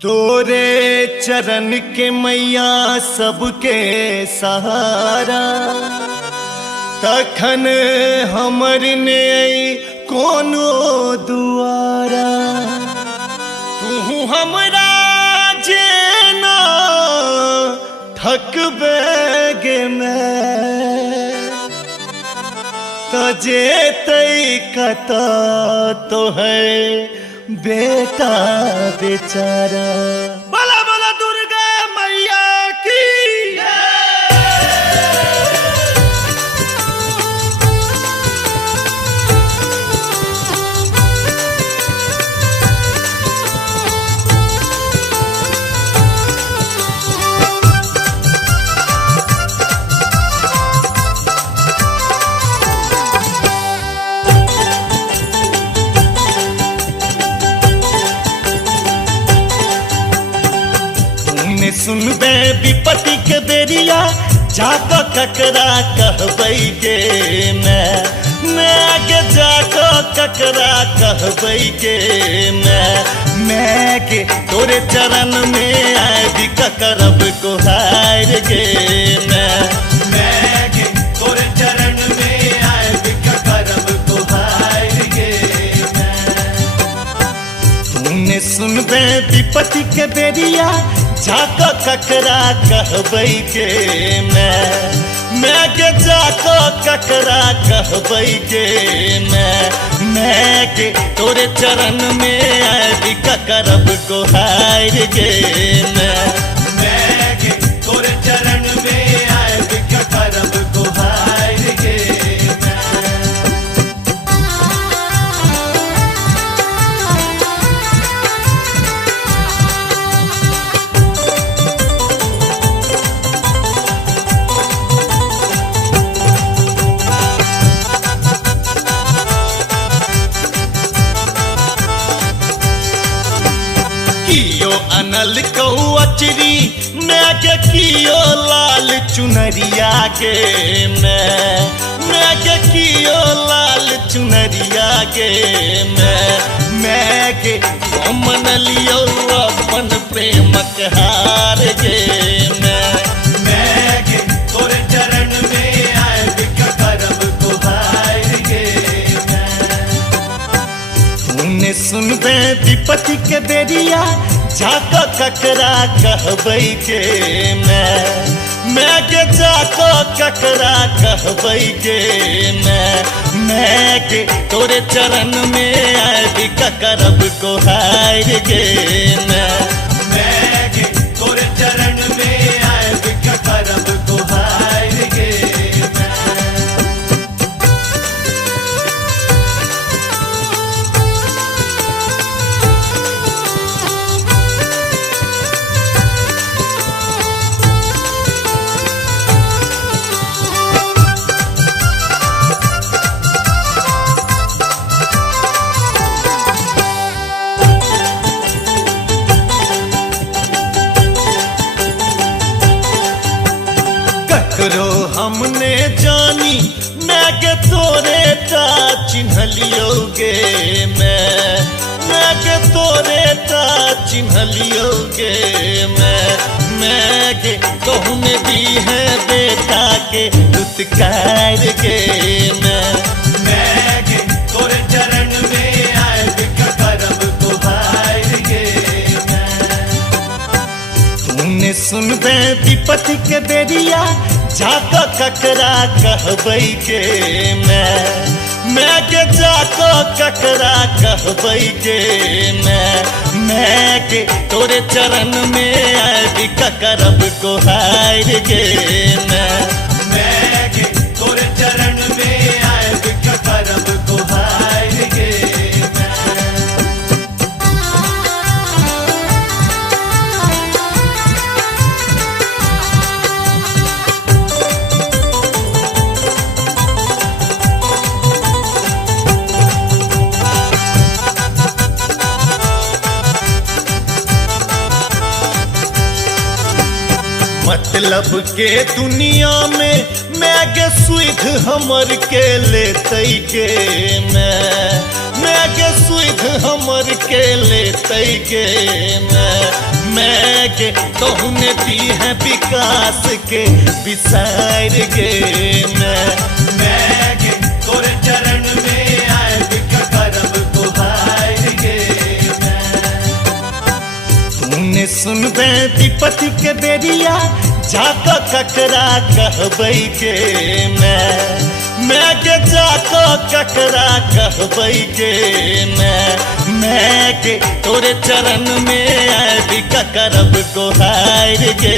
तोरे चरण के मैया सबके सहारा तखन हमर ने कोनो दुआरा तू हमरा जेना थकबे गे मैं तो जेतै कता तो है बेटा बेचारा। बोला बोला दुर्गा मैया की सुनबे विपत्ति के बेरिया जाको ककरा कहबै गे मैं आगे जाको ककरा कहबै गे मैं के तोरे चरण में आबि करब कोहार गे मैं के तोरे चरण में आबि करब कोहार गे तूने सुनबे विपत्ति के बेरिया जाको ककरा कहबै गे मैं के जाको ककरा कहबै गे मैं के तोरे चरण में आबि करब कोहार गे मैं के तोरे चरण में आबि करब कोहार गे। कियो अनल कौअचरी मैं के कियो लाल चुनरिया के मैं के कियो लाल चुनरिया के मैं के मन लियो अपन प्रेमक हार गे मैं के तोरे चरण में आबि करब कोहार गे तूने सुनबे विपत्ति के बेरिया जाको ककरा कहबै गे मैं के जाको ककरा कहबै गे मैं के तोरे चरण में आबि करब कोहार गे मैं के तोरे चरण में आबि करब कोहार गे। ककरो हमने जानी मैं के तोरे ता चिन्हलियो गे मैं के तोरे ता चिन्हलियो गे मैं के कहूने दी है बेटा के उत्कार गे मैं के तोरे चरण में आबि करब कोहार गे तूने सुनबे विपत्ति के बेरिया जाको ककरा कहबै गे मैं के जाको ककरा कहबै गे मैं के तोरे चरण में आबि करब कोहार गे मैं के तोरे चरण में आबि करब कोहार गे। मतलब के दुनिया में मैं के सुध हमर के लेते के मैं के सुध हमर के लेते के के तोहने दी है विकास के विसार गे मैं के तोरे चरण में आए बिका करब गुहार गे तूने सुनबे विपत्ति के बेरिया जाको ककरा कहबै के मैं के जाको ककरा कहबै के मैं के तोरे चरण में आबि करब गुहार गे